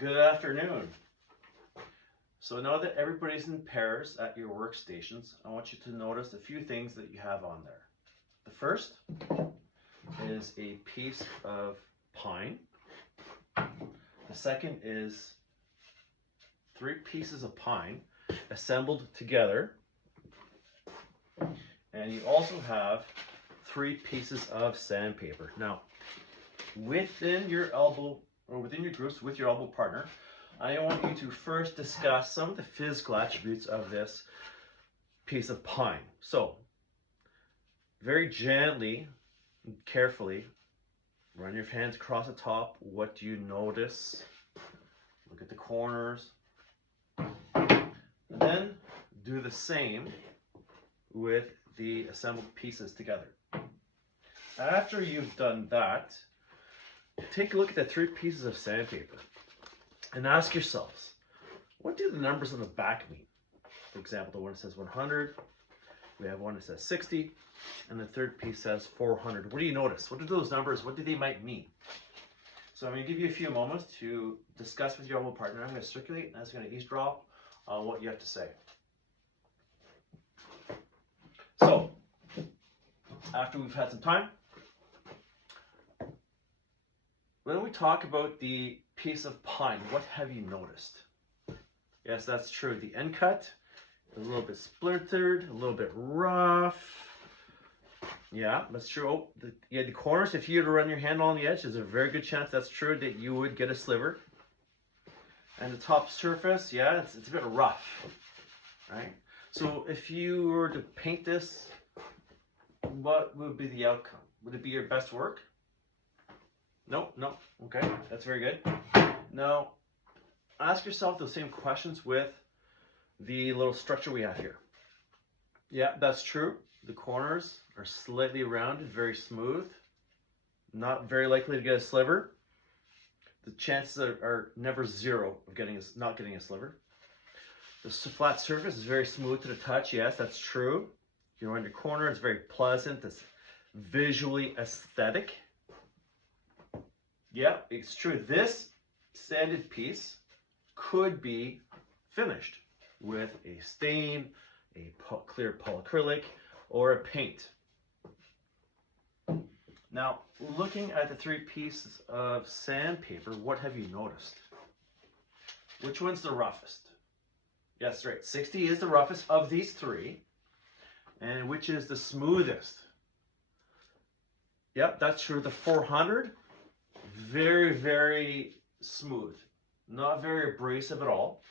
Good afternoon. So now that everybody's in pairs at your workstations, I want you to notice a few things that you have on there. The first is a piece of pine. The second is 3 pieces of pine assembled together. And you also have 3 pieces of sandpaper. Now, within your elbow, or within your groups with your elbow partner, I want you to first discuss some of the physical attributes of this piece of pine. So, very gently and carefully, run your hands across the top. What do you notice? Look at the corners. And then do the same with the assembled pieces together. After you've done that, take a look at the 3 pieces of sandpaper and ask yourselves, what do the numbers on the back mean? For example, the one that says 100, we have one that says 60, and the third piece says 400. What do you notice? What do those numbers, what do they might mean? So I'm going to give you a few moments to discuss with your elbow partner. I'm going to circulate, and that's going to eavesdrop on what you have to say. So, after we've had some time, when we talk about the piece of pine, what have you noticed? Yes, that's true. The end cut is a little bit splintered, a little bit rough. Yeah, that's true. Oh, the corners, if you were to run your hand on the edge, there's a very good chance that's true that you would get a sliver. And the top surface, yeah, it's a bit rough, right? So if you were to paint this, what would be the outcome? Would it be your best work? No, okay, that's very good. Now, ask yourself those same questions with the little structure we have here. Yeah, that's true. The corners are slightly rounded, very smooth. Not very likely to get a sliver. The chances are never zero of not getting a sliver. The flat surface is very smooth to the touch. Yes, that's true. You're on your corner, it's very pleasant. It's visually aesthetic. Yeah, it's true. This sanded piece could be finished with a stain, a clear polyacrylic, or a paint. Now, looking at the 3 pieces of sandpaper, what have you noticed? Which one's the roughest? Yes, right. 60 is the roughest of these 3. And which is the smoothest? Yep, that's true. The 400, very, very smooth. Not very abrasive at all.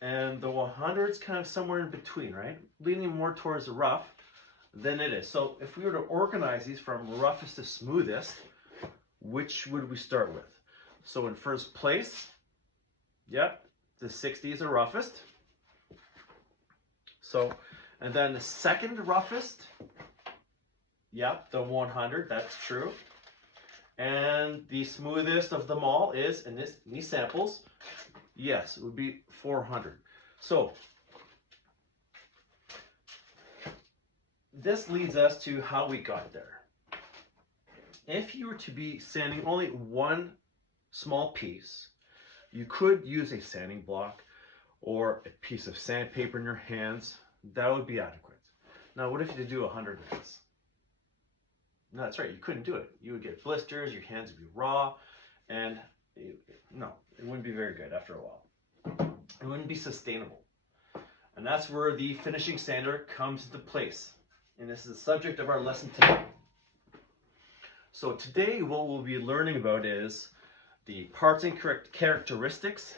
And the 100 is kind of somewhere in between, right? Leaning more towards the rough than it is. So if we were to organize these from roughest to smoothest, which would we start with? So in first place, yep, the 60 is the roughest. So, and then the second roughest, yep, the 100, that's true. And the smoothest of them all is, in these samples, yes, it would be 400. So, this leads us to how we got there. If you were to be sanding only one small piece, you could use a sanding block or a piece of sandpaper in your hands. That would be adequate. Now, what if you did do 100 of these? No, that's right, you couldn't do it. You would get blisters, your hands would be raw, and no, it wouldn't be very good after a while. It wouldn't be sustainable. And that's where the finishing sander comes into place. And this is the subject of our lesson today. So today what we'll be learning about is the parts and characteristics,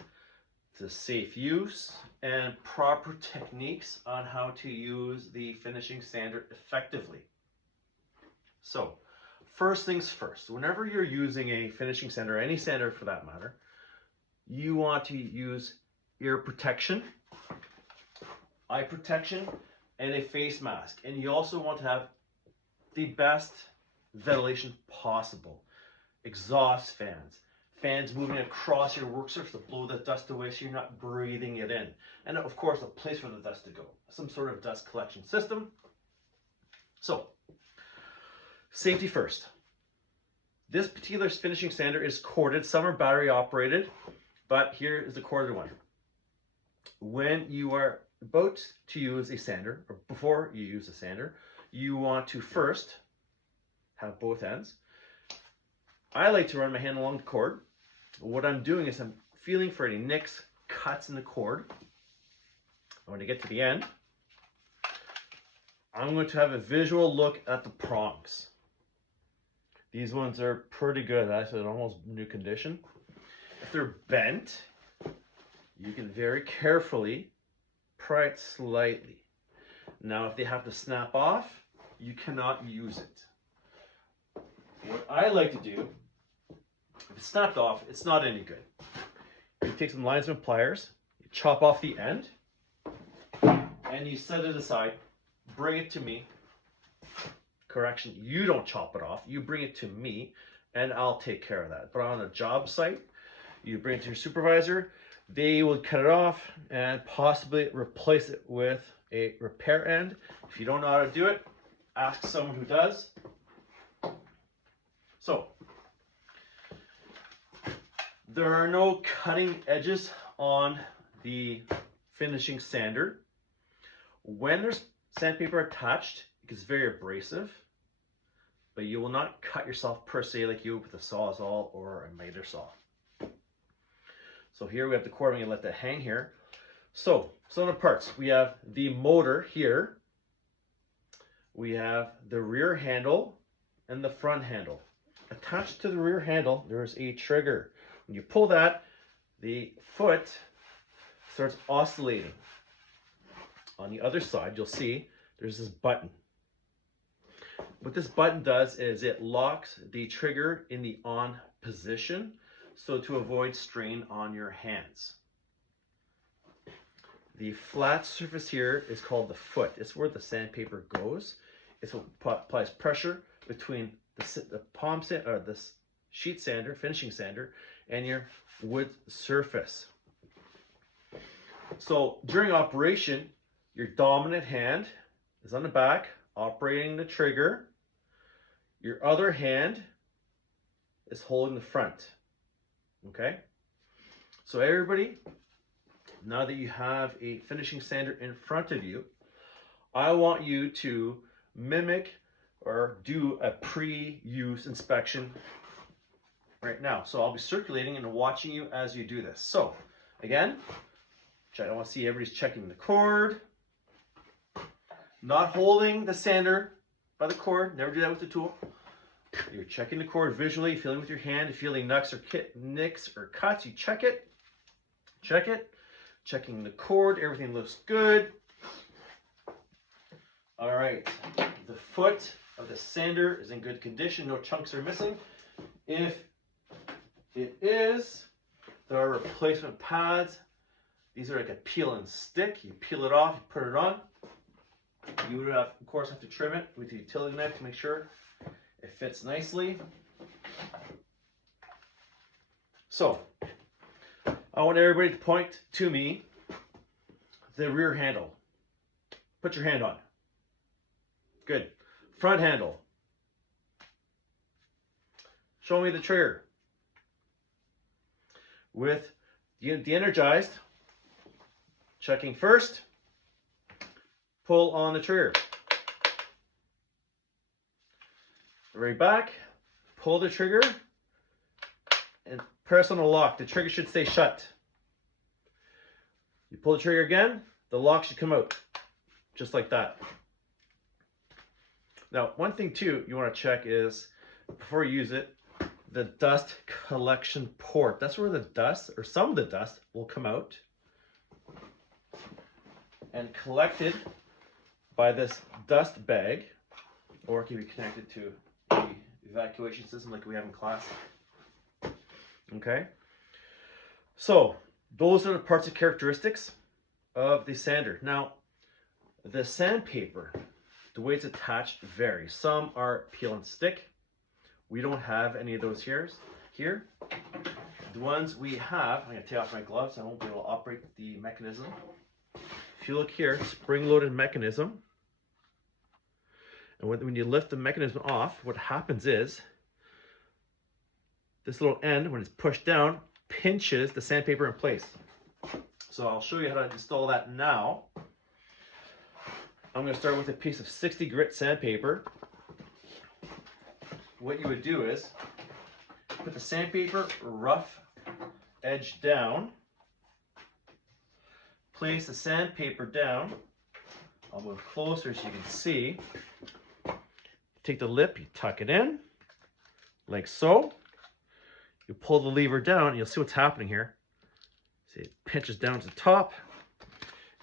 the safe use, and proper techniques on how to use the finishing sander effectively. So, first things first, whenever you're using a finishing sander, or any sander for that matter, you want to use ear protection, eye protection, and a face mask. And you also want to have the best ventilation possible. Exhaust fans, fans moving across your work surface to blow the dust away so you're not breathing it in. And of course, a place for the dust to go, some sort of dust collection system. So, safety first. This particular finishing sander is corded. Some are battery operated. But here is the quarter one. When you are about to use a sander, or before you use a sander, you want to first have both ends. I like to run my hand along the cord. What I'm doing is I'm feeling for any nicks, cuts in the cord. When I get to the end, I'm going to have a visual look at the prongs. These ones are pretty good. Actually, in almost new condition. If they're bent, you can very carefully pry it slightly. Now, if they have to snap off, you cannot use it. What I like to do, if it's snapped off, it's not any good. You take some linesman pliers, you chop off the end, and you set it aside. Bring it to me. Correction, you don't chop it off. You bring it to me, and I'll take care of that. But on a job site, you bring it to your supervisor. They will cut it off and possibly replace it with a repair end. If you don't know how to do it, ask someone who does. So, there are no cutting edges on the finishing sander. When there's sandpaper attached, it gets very abrasive, but you will not cut yourself per se like you would with a Sawzall or a miter saw. So here we have the cord. I'm going to let that hang here. So some of the parts. We have the motor here. We have the rear handle and the front handle. Attached to the rear handle, there's a trigger. When you pull that, the foot starts oscillating. On the other side, you'll see there's this button. What this button does is it locks the trigger in the on position, so to avoid strain on your hands. The flat surface here is called the foot. It's where the sandpaper goes. It's what applies pressure between the palm sand, or the sheet sander, finishing sander, and your wood surface. So during operation, your dominant hand is on the back, operating the trigger. Your other hand is holding the front. Okay? So everybody, now that you have a finishing sander in front of you, I want you to mimic or do a pre-use inspection right now. So I'll be circulating and watching you as you do this. So again, I want to see everybody's checking the cord. Not holding the sander by the cord. Never do that with the tool. You're checking the cord visually, feeling with your hand. If you're feeling nicks or cuts, you check it. Check it. Checking the cord. Everything looks good. All right. The foot of the sander is in good condition. No chunks are missing. If it is, there are replacement pads. These are like a peel and stick. You peel it off, you put it on. You would have, of course, have to trim it with the utility knife to make sure it fits nicely. So, I want everybody to point to me the rear handle. Put your hand on. Good. Front handle. Show me the trigger. With the energized, checking first. Pull on the trigger. Very back, pull the trigger, and press on the lock. The trigger should stay shut. You pull the trigger again, the lock should come out, just like that. Now, one thing too you want to check is, before you use it, the dust collection port. That's where the dust, or some of the dust, will come out and collected by this dust bag, or it can be connected to the evacuation system like we have in class. Okay, so those are the parts and characteristics of the sander. Now, the sandpaper, the way it's attached varies. Some are peel and stick. We don't have any of those here. The ones we have, I'm going to take off my gloves. I won't be able to operate the mechanism. If you look here, spring-loaded mechanism. And when you lift the mechanism off, what happens is this little end, when it's pushed down, pinches the sandpaper in place. So I'll show you how to install that now. I'm going to start with a piece of 60 grit sandpaper. What you would do is put the sandpaper rough edge down, place the sandpaper down. I'll move closer so you can see. Take the lip, you tuck it in, like so. You pull the lever down, and you'll see what's happening here. See, it pinches down to the top,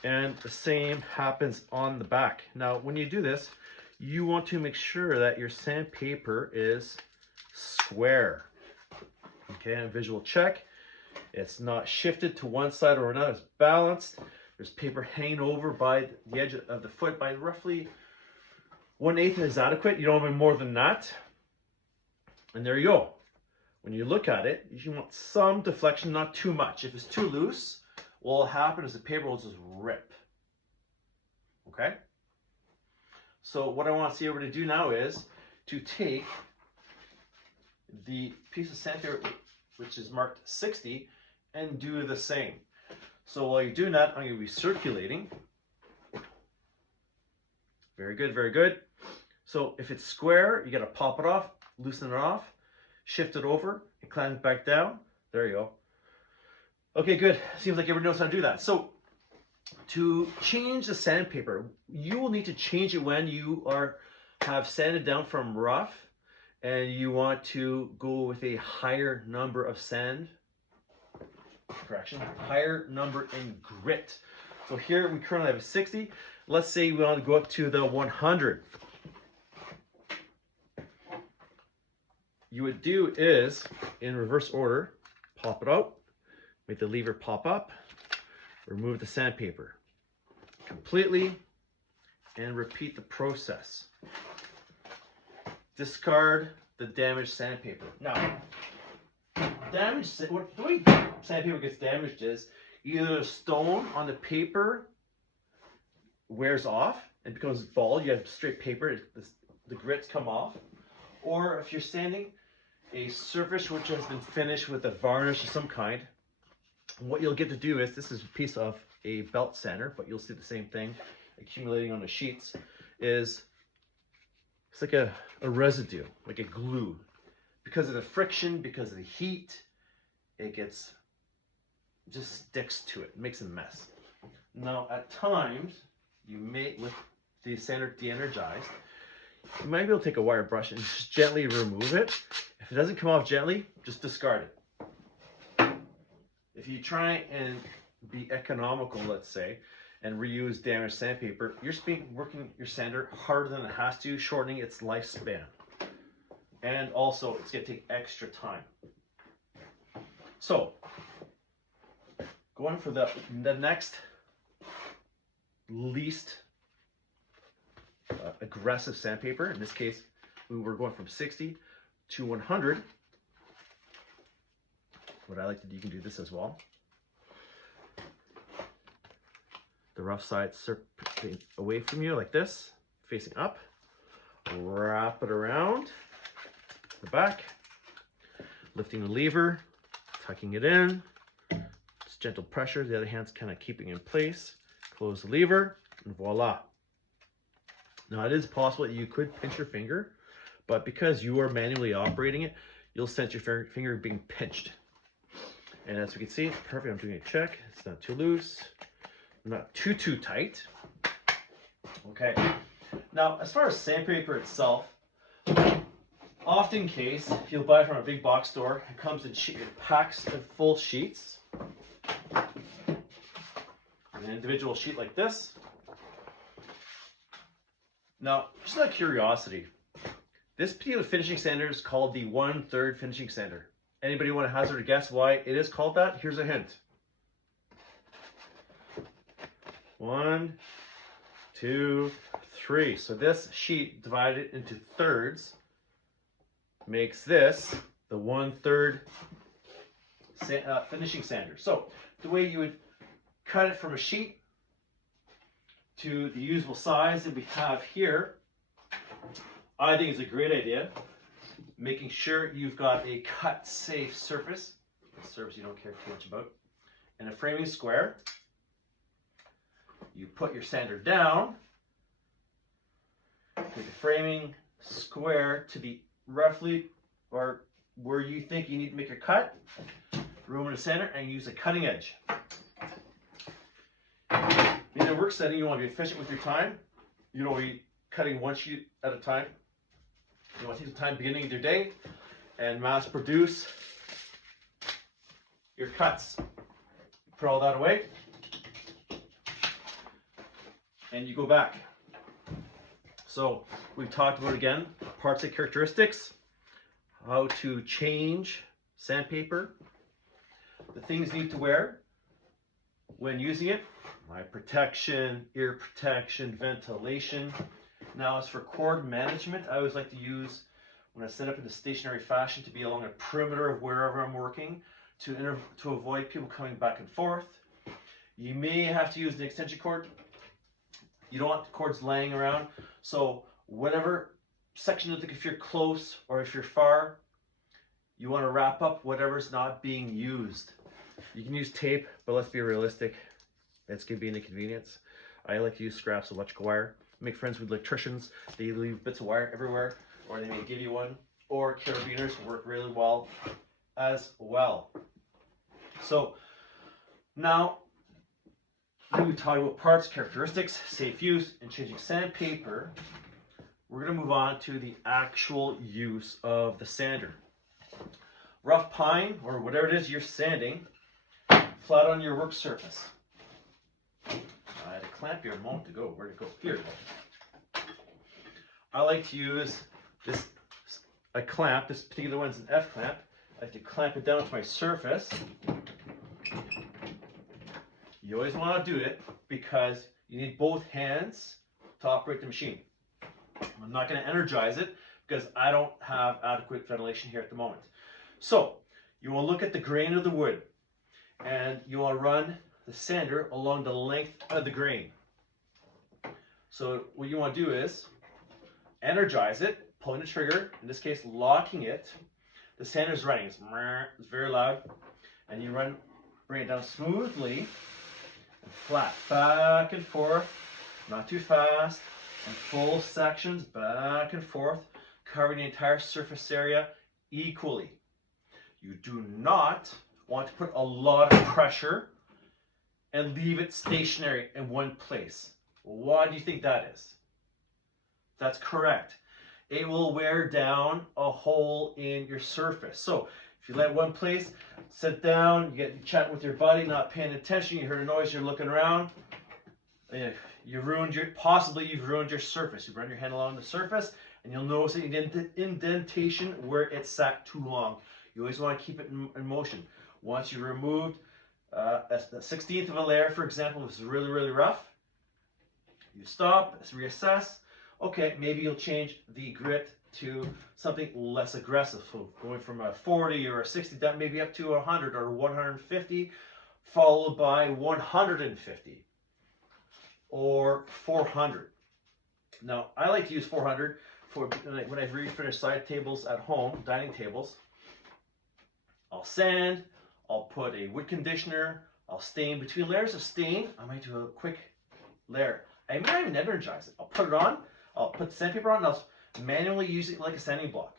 and the same happens on the back. Now, when you do this, you want to make sure that your sandpaper is square. Okay, and visual check. It's not shifted to one side or another, it's balanced. There's paper hanging over by the edge of the foot by roughly 1/8 is adequate. You don't want more than that. And there you go. When you look at it, you want some deflection, not too much. If it's too loose, what will happen is the paper will just rip. Okay? So what I want to see everybody do now is to take the piece of sandpaper, which is marked 60, and do the same. So while you're doing that, I'm going to be circulating. Very good, very good. So if it's square, you got to pop it off, loosen it off, shift it over, and clamp it back down. There you go. Okay, good. Seems like everyone knows how to do that. So to change the sandpaper, you will need to change it when you have sanded down from rough and you want to go with a higher number of higher number in grit. So here we currently have a 60. Let's say we want to go up to the 100. You would do is, in reverse order, pop it out, make the lever pop up, remove the sandpaper completely, and repeat the process. Discard the damaged sandpaper. Now, the way sandpaper gets damaged is either the stone on the paper wears off and becomes bald, you have straight paper, the grits come off, or if you're sanding a surface which has been finished with a varnish of some kind, what you'll get to do is, this is a piece of a belt sander, but you'll see the same thing accumulating on the sheets, is it's like a residue, like a glue. Because of the friction, because of the heat, it just sticks to it, makes a mess. Now, at times, you may, with the sander de-energized, you might be able to take a wire brush and just gently remove it. If it doesn't come off gently, just discard it. If you try and be economical, let's say, and reuse damaged sandpaper, you're working your sander harder than it has to, shortening its lifespan. And also, it's going to take extra time. So, going for the next least aggressive sandpaper. In this case, we were going from 60 to 100. What I like to do, you can do this as well. The rough side away from you like this, facing up. Wrap it around the back, lifting the lever, tucking it in. Just gentle pressure. The other hand's kind of keeping it in place. Close the lever, and voila. Now, it is possible that you could pinch your finger, but because you are manually operating it, you'll sense your finger being pinched. And as we can see, it's perfect. I'm doing a check. It's not too loose, not too tight. Okay. Now, as far as sandpaper itself, often case, if you'll buy it from a big box store, it comes in packs of full sheets. An individual sheet like this. Now, just out of curiosity, this particular finishing sander is called the 1/3 finishing sander. Anybody want to hazard a guess why it is called that? Here's a hint. 1, 2, 3. So this sheet divided into thirds makes this the 1/3 finishing sander. So the way you would cut it from a sheet to the usable size that we have here, I think is a great idea. Making sure you've got a cut safe surface. a surface you don't care too much about. And a framing square, you put your sander down, with the framing square to the roughly, or where you think you need to make your cut, room in the center, and use a cutting edge. In a work setting, you want to be efficient with your time. You don't want to be cutting one sheet at a time. You want to take the time beginning of your day and mass produce your cuts. Put all that away, and you go back. So we've talked about, again, parts and characteristics, how to change sandpaper, the things you need to wear when using it, eye protection, ear protection, ventilation. Now as for cord management, I always like to use, when I set up in a stationary fashion, to be along a perimeter of wherever I'm working to avoid people coming back and forth. You may have to use an extension cord. You don't want the cords laying around. So whatever section, if you're close or if you're far, you want to wrap up whatever's not being used. You can use tape, but let's be realistic. It's going to be an inconvenience. I like to use scraps of electrical wire. Make friends with electricians. They leave bits of wire everywhere, or they may give you one. Or carabiners work really well as well. So now we talked about parts, characteristics, safe use, and changing sandpaper. We're going to move on to the actual use of the sander. Rough pine, or whatever it is you're sanding, flat on your work surface. I had a clamp here a moment ago. Where'd it go? Here it goes. I like to use a clamp. This particular one's an F clamp. I like to clamp it down to my surface. You always want to do it because you need both hands to operate the machine. I'm not going to energize it because I don't have adequate ventilation here at the moment. So you will look at the grain of the wood and you will run the sander along the length of the grain. So what you want to do is energize it, pulling the trigger, in this case locking it. The sander is running, it's very loud, and you bring it down smoothly and flat, back and forth, not too fast, and full sections, back and forth, covering the entire surface area equally. You do not want to put a lot of pressure and leave it stationary in one place. Why do you think that is? That's correct. It will wear down a hole in your surface. So if you let one place, sit down, you get chatting with your buddy, not paying attention, you heard a noise, you're looking around, you've ruined your surface. You run your hand along the surface and you'll notice an indentation where it sat too long. You always want to keep it in motion. Once you removed a 1/16 of a layer, for example, if it's really, really rough, you stop, reassess. Okay, maybe you'll change the grit to something less aggressive. So going from a 40 or a 60, that maybe up to 100 or 150, followed by 150 or 400. Now, I like to use 400 for when I've refinished side tables at home, dining tables. I'll sand, I'll put a wood conditioner, I'll stain. Between layers of stain, I might do a quick layer. I may not even energize it. I'll put it on, I'll put the sandpaper on, and I'll manually use it like a sanding block.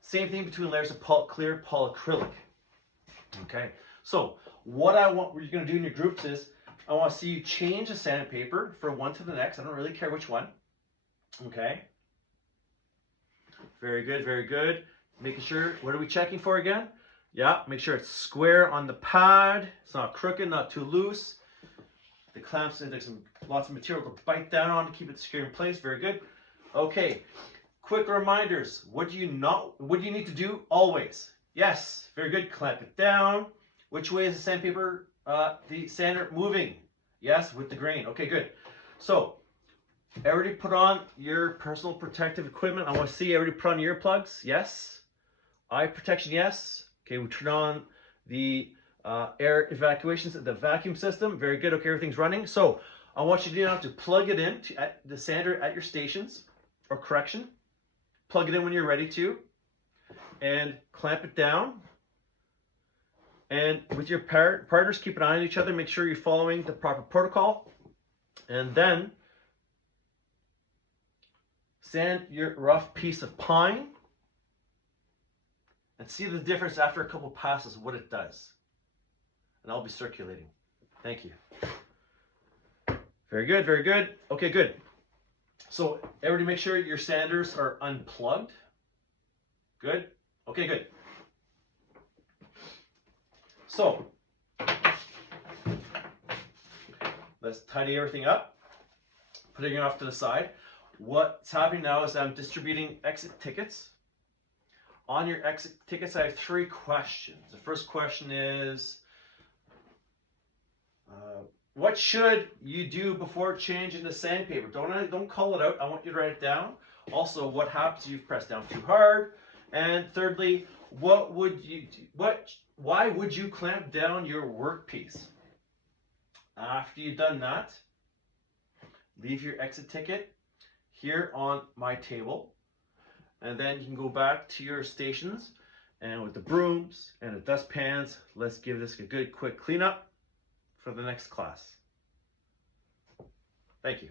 Same thing between layers of clear polyacrylic. Okay, so what you're going to do in your groups is, I want to see you change the sandpaper from one to the next. I don't really care which one. Okay. Very good, very good. Making sure, what are we checking for again? Yeah, make sure it's square on the pad. It's not crooked, not too loose. The clamps, there's lots of material to bite down on to keep it secure in place. Very good. Okay, quick reminders. What do you need to do always? Yes, very good. Clamp it down. Which way is the sandpaper, the sander moving? Yes, with the grain. Okay, good. So, everybody put on your personal protective equipment. I want to see everybody put on earplugs. Yes. Eye protection. Yes. Okay, we turn on the air evacuations of the vacuum system. Very good. Okay, everything's running. So I want you to now to plug it in to the sander at your stations, or correction. Plug it in when you're ready to, and clamp it down. And with your partners, keep an eye on each other. Make sure you're following the proper protocol. And then sand your rough piece of pine and see the difference after a couple passes, what it does. And I'll be circulating. Thank you. Very good, very good. Okay, good. So everybody make sure your sanders are unplugged. Good? Okay, good. So let's tidy everything up, putting it off to the side. What's happening now is I'm distributing exit tickets. On your exit tickets, I have 3 questions. The first question is, what should you do before changing the sandpaper? Don't call it out. I want you to write it down. Also, what happens if you've pressed down too hard? And thirdly, what would you do? Why would you clamp down your workpiece? After you've done that, leave your exit ticket here on my table, and then you can go back to your stations, and with the brooms and the dustpans, let's give this a good quick cleanup for the next class. Thank you.